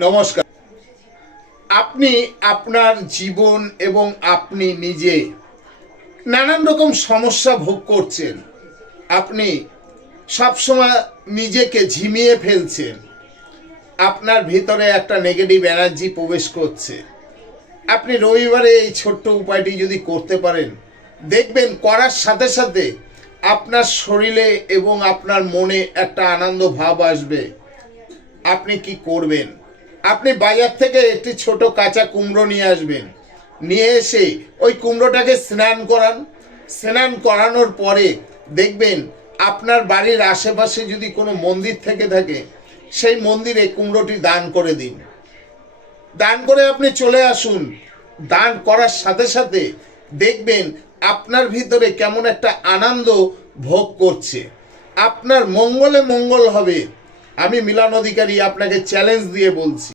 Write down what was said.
নমস্কার। আপনি আপনার জীবন এবং আপনি নিজে নানান রকম সমস্যা ভোগ করছেন। আপনি সবসময় নিজেকে ঝিমিয়ে ফেলছেন। আপনার ভিতরে একটা নেগেটিভ এনার্জি প্রবেশ করছে। আপনি রবিবারে এই ছোট্ট উপায়টি যদি করতে পারেন, দেখবেন করার সাথে সাথে আপনার শরীরে এবং আপনার মনে একটা আনন্দ ভাব আসবে। আপনি কি করবেন? আপনি বাজার থেকে একটি ছোট কাঁচা কুমড়ো নিয়ে আসবেন। নিয়ে এসে ওই কুমড়োটাকে স্নান করান। স্নান করানোর পরে দেখবেন আপনার বাড়ির আশেপাশে যদি কোনো মন্দির থেকে থাকে, সেই মন্দিরে কুমড়োটি দান করে দিন। দান করে আপনি চলে আসুন। দান করার সাথে সাথে দেখবেন আপনার ভিতরে কেমন একটা আনন্দ ভোগ করছে। আপনার মঙ্গলে মঙ্গল হবে। আমি মিলন অধিকারী আপনাকে চ্যালেঞ্জ দিয়ে বলছি।